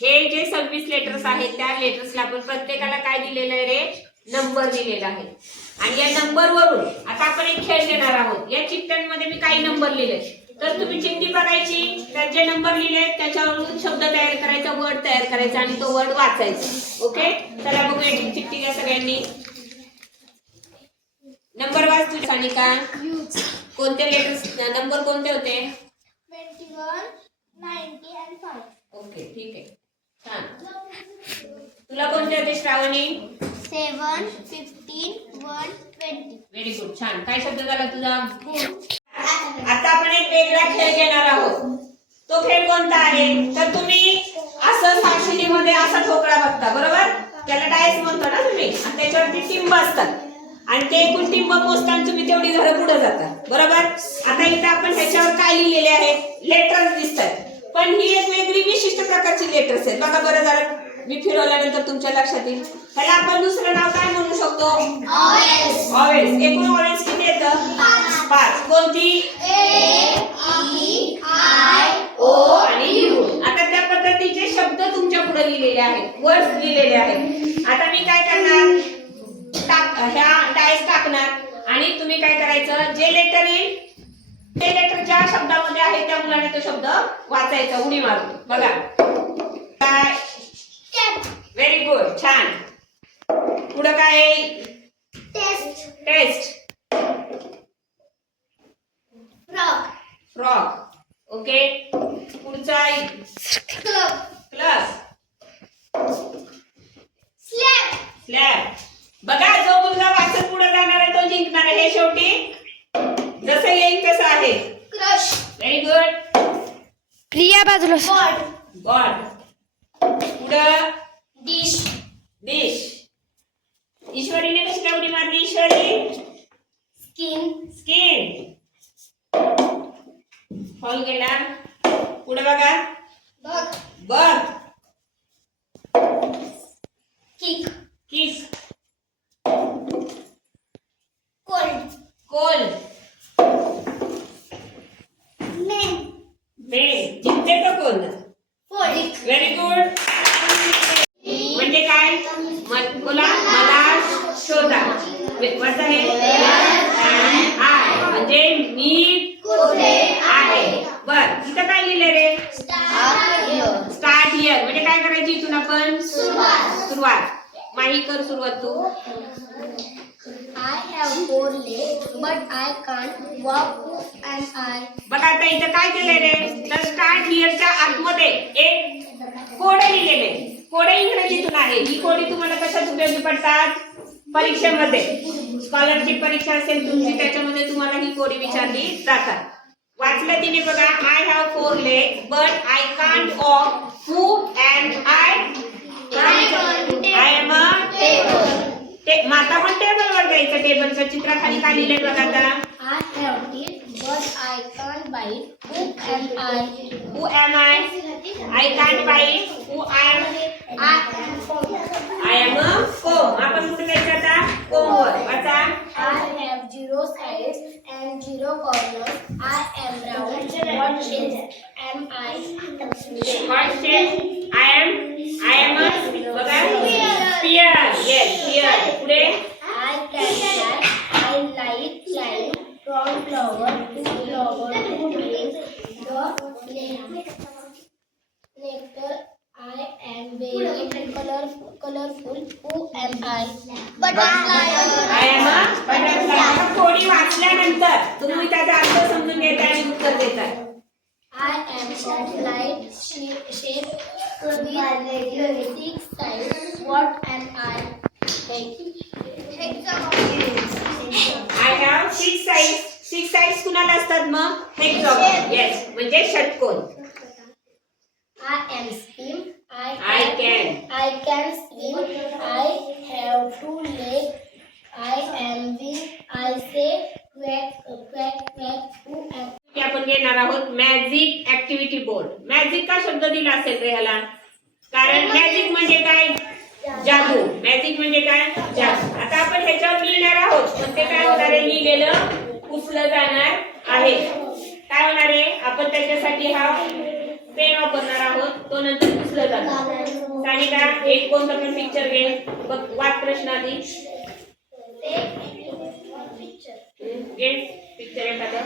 हे जे 26 लेटर्स आहेत त्या लेटर्सला आपण प्रत्येकाला काय दिलेलं आहे रे? नंबर दिलेला आहे. आणि या नंबर वरून आता आपण एक खेळ घेणार आहोत. या चिठ्ठ्यांमध्ये मी काही नंबर लिहिले, तर तुम्ही चिठ्ठी बघायची, त्यात जे नंबर लिहिले त्याच्यावरून शब्द तयार करायचा, वर्ड तयार करायचा आणि तो वर्ड वाचायचा. ओके, चला बघूया एक चिठ्ठी घ्या सगळ्यांनी. नंबर वाच तू सानिका. कोणते लेटर्स नंबर कोणते होते? 21, 90 and 5. ओके, ठीक आहे, छान. तुला कोणते होते श्रावणी? 7, 15, 1, 20. व्हेरी गुड, छान. काय शब्द झाला तुझा? आता आपण एक वेगळा खेळ घेणार आहोत. तो खेळ कोणता आहे? तर तुम्ही असं साक्षीमध्ये असा ठोकळा बघता, बरोबर? त्याला डायस म्हणतो ना तुम्ही, आणि त्याच्यावरती टिंब असतात आणि ते एकूण टिंब मोजताना तुम्ही तेवढी घरं पुढे जाता, बरोबर? आता इथे आपण त्याच्यावर काय लिहिलेले आहे? लेटर्स दिसतात, पण ही एक वेगळी विशिष्ट प्रकारची लेटर्स आहेत. बघा बरं जरा, मी फिरवल्यानंतर तुमच्या लक्षात येईल. त्याला आपण दुसरं नाव काय म्हणू शकतो? ऑवेल्स. एकूण ऑवेल्स किती येतं? 5. कोणती? A, E, I, ओ आणि यू. आता त्या पद्धतीचे शब्द तुमच्या पुढे लिहिलेले आहेत, वर्ड्स लिहिलेले आहेत. आता मी काय करणार? ह्या डायस टाकणार आणि तुम्ही काय करायचं? जे लेटर येईल ते लेटर ज्या शब्दामध्ये आहे त्या मुलाने तो शब्द वाचायचा, उडी मारून. बघा काय? व्हेरी गुड, छान. पुढे काय आहे? Test, test. frog, frog. Okay, पुढचा आहे club, क्लास. slab, slab. बघा, जो मुलगा वाचत पुढे जाणार आहे तो जिंकणार आहे. हे शेवटी जसं येईल तसं आहे. crush, very good. प्रिया बाजूला board, गॉड. पुढं dish, डिश. ईश्वरीने कशी काय उडी मारली? ईश्वरी skin, स्किन. फॉल गेला. पुढे बघा, bug, birth. kick, kiss. cold, coal. man, men. जिंकते तो कोण? fold, very good. म्हणजे काय? बोला, मला शोधा. वरचा आहे आय, म्हणजे मी कुठे आहे. बर, इथं काय लिहिलंय रे? start, start here. म्हणजे काय करायची इथून आपण? सुरुवात. माही कर सुरुवात तू. I have 4 legs, but I can't walk. Who am I? बघा आता इथं काय केलंय रे? तर स्टार्ट हियरच्या आतमध्ये एक कोडे लिहिलेले. कोडे इंग्रजीतून आहे. ही कोडी तुम्हाला कशात उपयोगी पडतात? परीक्षेमध्ये. स्कॉलरशिप परीक्षा असेल तुमची, त्याच्यामध्ये तुम्हाला ही कोडी विचारली जातात. वाचलं तिने बघा. I have 4 legs, but I can't walk. Who am I? I am a table. माता पण टेबल वर जायचं. टेबलच्या चित्राखाली काय लिहिलंय बघा आता? I have teeth, but I can't bite. Who am I? Who am I? I can't bite. Who I am? I am phone. I am a comb. आपण कुठे जायचं आता? comb वर. वाचा. I have 0 sides and 0 corners. I am round. What shape am I? What shape? I am a बघा. Sphere. Yes, sphere. पुढे. I can fly. I like flying from flower to flower to trees. The nectar. I am very colorful. Who am I? Butterfly. I am a butterfly. आता कोडी वाचल्यानंतर तुम्ही त्याचा अर्थ समजून घेता आणि उत्तर देता. I am of light shape with 6 sides. What am I? I have 6 sides. 6 sides कुणाला असतात मग? हेक्सागॉन. येस, म्हणजे षटकोन. I am swim. I can. I can swim. I have 2 legs. I am wing. I say quack quack quack. Who am की आपण घेणार आहोत magic activity board. Magic का शब्द दिला असेल रे ह्याला? कारण मॅजिक म्हणजे काय? जादू. मॅजिक म्हणजे काय? जादू. आता आपण ह्याच्यावर लिहिणार आहोत, पण ते काय होणार आहे? लिहिलेलं पुसलं जाणार आहे. काय होणार आहे? आपण त्याच्यासाठी हा पेन वापरणार आहोत तो नंतर पुसला जातो. सानिका एक कोणता पण पिक्चर घे, बघ वाच प्रश्न आधी. घे पिक्चर एखादा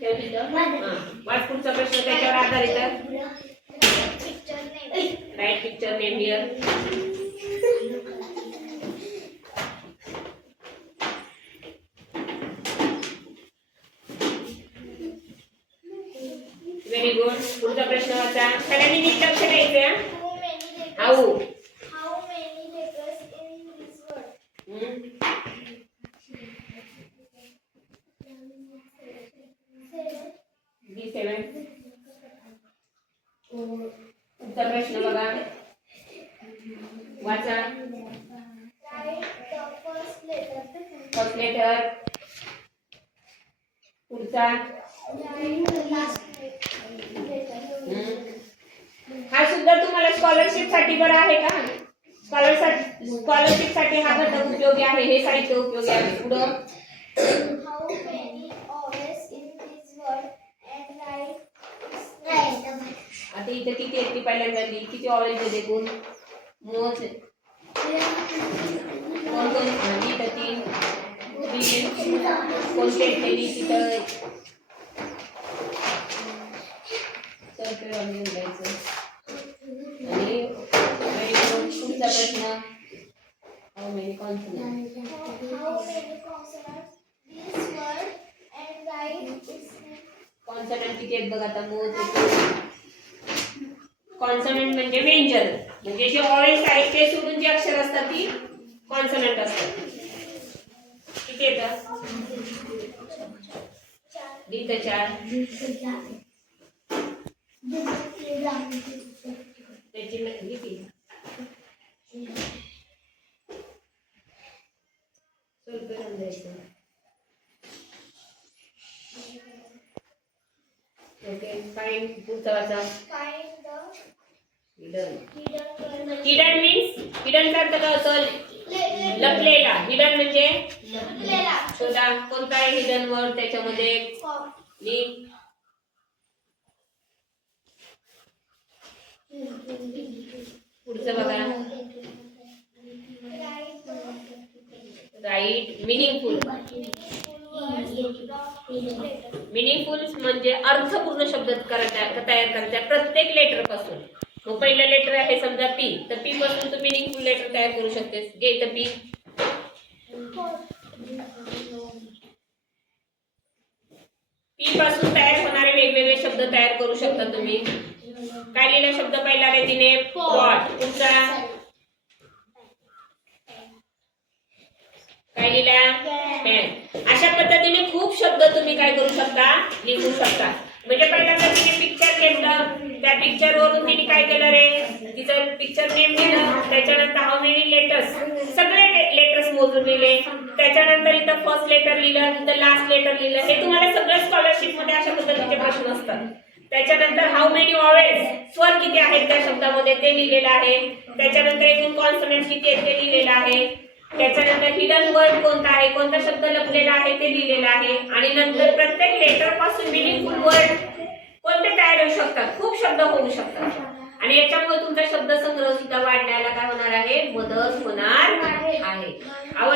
ठेव तिथं. वाच पुढचा प्रश्न त्याच्यावर आधारित आहे. Write picture name here. Very good. पुढचा प्रश्न वाचा. सगळ्यांनी नीट लक्ष द्यायचं. How many letters in this word? 7. पुढचा प्रश्न बघा वाचा. Write the first letter. First letter. पुढचा. Write the last letter. हा सुद्धा तुम्हाला स्कॉलरशिप साठी बरं आहे का? स्कॉलरशिप साठी हा घटक उपयोगी आहे, हे साहित्य उपयोगी आहे. पुढं How many vowels in this word and write. आता इथे किती आहेत ती पहिल्यांदा लिही. किती ऑवेल देते कोण मोज कोण कोण इथं 3 कोणते लिही तिथं सर्कल आणून द्यायचं. आणि पुढचा प्रश्न how many consonant. How many consonants this word and write its name. Consonant किती आहेत बघ आता मोज. कॉन्सोनंट म्हणजे व्यंजन, म्हणजे जे ऑवेल्स आहेत ते सोडून जे अक्षर असतात ती कॉन्सोनंट असतात. किती येतात? इथं 4. त्याची किती ओके फाईन. पुढचा वाचा. Find the hidden. hidden word. Hidden means हिडनचा अर्थ काय होतो? लपलेला. हिडन म्हणजे शोधा. कोणता आहे हिडन वर्ड त्याच्यामध्ये लिह. पुढचं बघा. राईट. मिनिंगफुल. मिनिंगफुल म्हणजे अर्थपूर्ण शब्द तयार करायचा प्रत्येक लेटर पासून. मग पहिलं लेटर आहे समजा पी, तर पी पासून तू मिनिंगफुल लेटर तयार करू शकतेस. घे तर पी. पी पासून तयार होणारे वेगवेगळे शब्द तयार करू शकता तुम्ही. काय लिहिलं शब्द पहिला आहे तिने? पॉट. पुढचा काय लिहिला? पॅन. अशा पद्धतीने खूप शब्द तुम्ही काय करू शकता? लिहू शकता. म्हणजे पहिल्यांदा तिने पिक्चर घेतलं, त्या पिक्चर वरून तिने काय केलं रे? तिचं पिक्चर नेम दिलं, त्याच्यानंतर हाऊ मेनी लेटर्स सगळे लेटर्स मोजून लिहिले, त्याच्यानंतर इथं फर्स्ट लेटर लिहिलं, इथं लास्ट लेटर लिहिलं. हे तुम्हाला सगळं स्कॉलरशिप मध्ये अशा पद्धतीचे प्रश्न असतात. त्याच्यानंतर हाऊ मेनी व्हॉवेल्स स्वर किती आहेत त्या शब्दामध्ये ते लिहिलेलं आहे. त्याच्यानंतर एकूण कॉन्सोनंट्स किती आहेत ते लिहिलेलं आहे. त्याच्यानंतर हिडन वर्ड कोणता आहे, कोणता शब्द लपलेला आहे ते लिहिलेलं आहे. आणि नंतर प्रत्येक लेटर पासून मिनिंगफुल वर्ड कोणते तयार होऊ शकतात, खूप शब्द होऊ शकतात. आणि याच्यामुळे तुमचा शब्दसंग्रह सुद्धा वाढण्याला काय होणार आहे? मदत होणार आहे.